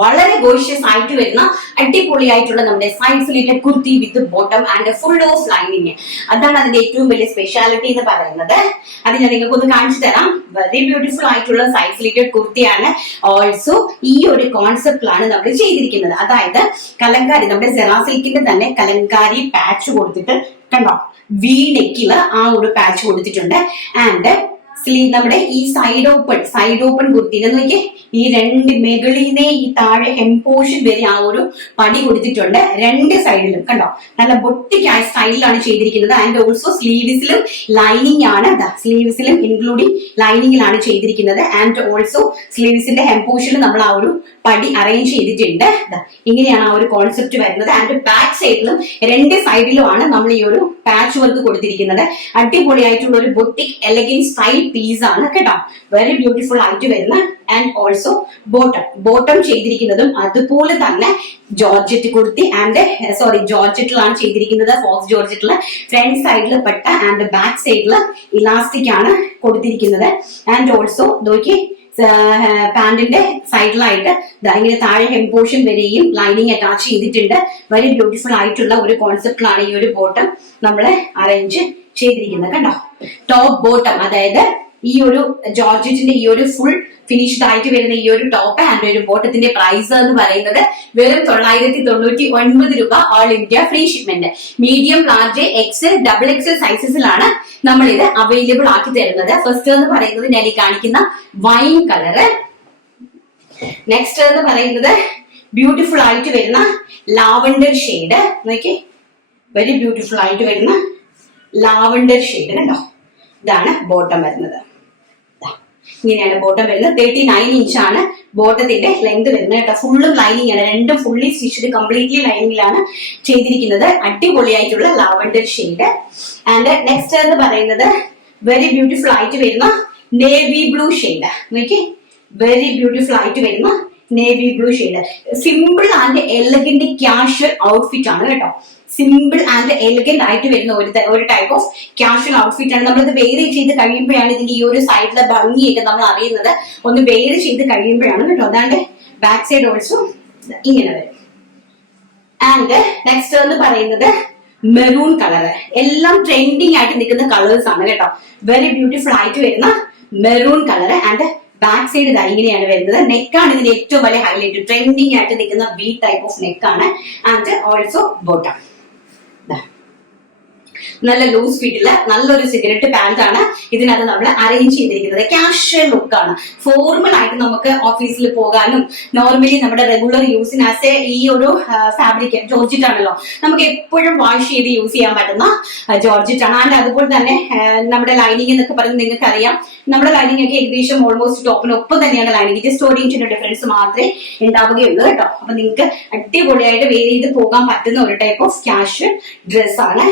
വളരെ ഗോഷ്യസ് ആയിട്ട് വരുന്ന അടിപൊളിയായിട്ടുള്ള നമ്മുടെ side slitted kurti with bottom and full of lining. അതാണ് അതിന്റെ ഏറ്റവും വലിയ സ്പെഷ്യാലിറ്റി എന്ന് പറയുന്നത്. അത് ഞാൻ നിങ്ങൾക്ക് ഒന്ന് കാണിച്ചു തരാം. വെരി ബ്യൂട്ടിഫുൾ ആയിട്ടുള്ള സൈഡ് സ്ലിറ്റഡ് കുർത്തിയാണ്. ഓൾസോ ഈ ഒരു കോൺസെപ്റ്റിലാണ് നമ്മൾ ചെയ്തിരിക്കുന്നത്. അതായത് കലങ്കാരി, നമ്മുടെ സെറാ സിൽക്കിന്റെ തന്നെ കലങ്കാരി പാച്ച് കൊടുത്തിട്ട് കണ്ടോ, വി നെക്കില് ആ ഒരു പാച്ച് കൊടുത്തിട്ടുണ്ട്. ആൻഡ് സ്ലീവ് നമ്മുടെ ഈ സൈഡ് ഓപ്പൺ കുർത്തിനെ നോക്കിയേ, ഈ രണ്ട് മെകളിനെ ഈ താഴെ ഹെം പോർഷൻ വരെ ആ ഒരു പടി കൊടുത്തിട്ടുണ്ട്. രണ്ട് സൈഡിലും കണ്ടോ, നല്ല ബൊട്ടിക്കായ സ്റ്റൈലിലാണ് ചെയ്തിരിക്കുന്നത്. ആൻഡ് ഓൾസോ സ്ലീവ്സിലും ലൈനിങ് ആണ്, സ്ലീവ്സിലും ഇൻക്ലൂഡിങ് ലൈനിങ്ങിലാണ് ചെയ്തിരിക്കുന്നത്. ആൻഡ് ഓൾസോ സ്ലീവ്സിന്റെ ഹെം പോർഷനിൽ നമ്മൾ ആ ഒരു പടി അറേഞ്ച് ചെയ്തിട്ടുണ്ട്. ഇങ്ങനെയാണ് ആ ഒരു കോൺസെപ്റ്റ് വരുന്നത്. ആൻഡ് ബാക്ക് സൈഡിലും രണ്ട് സൈഡിലുമാണ് നമ്മൾ ഈ ഒരു പാച്ച് വർക്ക് കൊടുത്തിരിക്കുന്നത്. അടിപൊളിയായിട്ടുള്ള ഒരു ബൊട്ടിക് എലഗന്റ് സ്റ്റൈൽ പീസ് ആണ് കേട്ടോ. വെരി ബ്യൂട്ടിഫുൾ ആയിട്ട് വരുന്ന. ആൻഡ് ഓൾസോ ബോട്ടം ചെയ്തിരിക്കുന്നതും അതുപോലെ തന്നെ ജോർജറ്റ് കുർത്തി ആൻഡ് ജോർജറ്റിലാണ് ചെയ്തിരിക്കുന്നത്. ഫോക്സ് ജോർജറ്റില് ഫ്രണ്ട് സൈഡിൽ പെട്ട ആൻഡ് ബാക്ക് സൈഡില് ഇലാസ്റ്റിക് ആണ് കൊടുത്തിരിക്കുന്നത്. ആൻഡ് ഓൾസോ നോക്കി പാന്റിന്റെ സൈഡിലായിട്ട് ഇങ്ങനെ താഴെ ഹെം പോർഷൻ വരെയും ലൈനിങ് അറ്റാച്ച് ചെയ്തിട്ടുണ്ട്. വെരി ബ്യൂട്ടിഫുൾ ആയിട്ടുള്ള ഒരു കോൺസെപ്റ്റിലാണ് ഈ ഒരു ബോട്ടം നമ്മൾ അറേഞ്ച് ചെയ്തിരിക്കുന്നത് കണ്ടോ. ടോപ്പ് ബോട്ടം, അതായത് ഈ ഒരു ജോർജറ്റിന്റെ ഈ ഒരു ഫുൾ ഫിനിഷ്ഡ് ആയിട്ട് വരുന്ന ഈ ഒരു ടോപ്പ് ആൻഡ് ഒരു ബോട്ടത്തിന്റെ പ്രൈസ് എന്ന് പറയുന്നത് വെറും 999 രൂപ. All India free shipment. Medium, large, XL, double XL സൈസസിലാണ് നമ്മൾ ഇത് അവൈലബിൾ ആക്കി തരുന്നത്. ഫസ്റ്റ് എന്ന് പറയുന്നത് ഞാൻ ഈ കാണിക്കുന്ന വൈൻ കളറ്. നെക്സ്റ്റ് എന്ന് പറയുന്നത് ബ്യൂട്ടിഫുൾ ആയിട്ട് വരുന്ന ലാവൻഡർ ഷെയ്ഡ്. നോക്കി, വെരി ബ്യൂട്ടിഫുൾ ആയിട്ട് വരുന്ന ലാവൻഡർ ഷെയ്ഡ് കണ്ടോ. ഇതാണ് ബോട്ടം വരുന്നത്. ഇങ്ങനെയാണ് ബോട്ടം വരുന്നത്. 39 ഇഞ്ചാണ് ബോട്ടത്തിന്റെ ലെങ്ത് വരുന്നത് കേട്ടോ. ഫുള്ളും ലൈനിങ് ആണ്, രണ്ടും ഫുള്ളി സ്റ്റിച്ച്ഡ് കംപ്ലീറ്റ്ലി ലൈനിങ്ങിലാണ് ചെയ്തിരിക്കുന്നത്. അടിപൊളിയായിട്ടുള്ള ലാവൻഡർ ഷെയ്ഡ്. ആൻഡ് നെക്സ്റ്റ് എന്ന് പറയുന്നത് വെരി ബ്യൂട്ടിഫുൾ ആയിട്ട് വരുന്ന നേവി ബ്ലൂ ഷെയ്ഡ്. നോക്കി, വെരി ബ്യൂട്ടിഫുൾ ആയിട്ട് വരുന്ന navy blue shade. Simple and elegant casual outfit ആണ് കേട്ടോ. സിമ്പിൾ ആൻഡ് എലഗന്റ് ആയിട്ട് വരുന്ന ഒരു ടൈപ്പ് ഓഫ് ക്യാഷ്വൽ ഔട്ട്ഫിറ്റ് ആണ്. നമ്മളിത് വെയർ ചെയ്ത് കഴിയുമ്പോഴാണ് ഇതിന്റെ ഈ ഒരു സൈഡിലെ ഭംഗിയൊക്കെ നമ്മൾ അറിയുന്നത്. ഒന്ന് വെയർ ചെയ്ത് കഴിയുമ്പോഴാണ് കേട്ടോ. അതാണ്ട് ബാക്ക് സൈഡ് ഓൾസോ ഇങ്ങനെ വരും. ആൻഡ് നെക്സ്റ്റ് എന്ന് പറയുന്നത് മെറൂൺ കളർ. എല്ലാം ട്രെൻഡിങ് ആയിട്ട് നിൽക്കുന്ന കളേഴ്സ് ആണ് കേട്ടോ. വെരി ബ്യൂട്ടിഫുൾ ആയിട്ട് വരുന്ന maroon colour. And back side ഇതാ ഇങ്ങനെയാണ് വരുന്നത്. നെക്കാണ് ഇതിന്റെ ഏറ്റവും വലിയ ഹൈലൈറ്റ്. ട്രെൻഡിങ് ആയിട്ട് നിൽക്കുന്ന വി ടൈപ്പ് ഓഫ് നെക്കാണ്. And also bottom. നല്ല ലൂസ് ഫിറ്റില് നല്ലൊരു സിഗരറ്റ് പാന്റ് ആണ് ഇതിനകത്ത് നമ്മൾ അറേഞ്ച് ചെയ്തിരിക്കുന്നത്. കാഷ്വൽ ലുക്കാണ്. ഫോർമൽ ആയിട്ട് നമുക്ക് ഓഫീസിൽ പോകാനും നോർമലി നമ്മുടെ റെഗുലർ യൂസിന് ആസ് ഈ ഒരു ഫാബ്രിക് ജോർജറ്റ് ആണല്ലോ, നമുക്ക് എപ്പോഴും വാഷ് ചെയ്ത് യൂസ് ചെയ്യാൻ പറ്റുന്ന ജോർജറ്റ് ആണ്. ആൻഡ് അതുപോലെ തന്നെ നമ്മുടെ ലൈനിങ് എന്നൊക്കെ പറയുന്നത് നിങ്ങൾക്ക് അറിയാം. നമ്മുടെ ലൈനിങ് ഒക്കെ ഏകദേശം ഓൾമോസ്റ്റ് ടോപ്പിനൊപ്പം തന്നെയാണ് ലൈനിങ്. ജസ്റ്റ് ഒരു ഇഞ്ചിന്റെ ഡിഫറൻസ് മാത്രമേ ഉണ്ടാവുകയുള്ളൂ കേട്ടോ. അപ്പൊ നിങ്ങൾക്ക് അടിപൊളിയായിട്ട് വെയർ ചെയ്ത് പോകാൻ പറ്റുന്ന ഒരു ടൈപ്പ് ഓഫ് കാഷ്വൽ ഡ്രസ് ആണ്.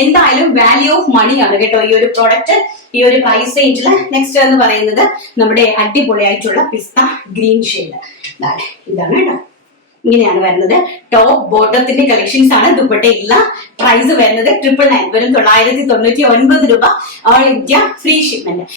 എന്തായാലും വാല്യൂ ഓഫ് മണി ആണ് കേട്ടോ ഈ ഒരു പ്രോഡക്റ്റ്, ഈ ഒരു പ്രൈസ് റേഞ്ചില്. നെക്സ്റ്റ് എന്ന് പറയുന്നത് നമ്മുടെ അടിപൊളിയായിട്ടുള്ള പിസ്ത ഗ്രീൻ ഷെയ്ഡ്. ഇതാണ് കേട്ടോ. ഇങ്ങനെയാണ് വരുന്നത്. ടോപ്പ് ബോട്ടത്തിന്റെ കളക്ഷൻസ് ആണ്. ദുപ്പട്ട ഇല്ല. പ്രൈസ് വരുന്നത് 999, വെറും 999 രൂപ. All India free shipment.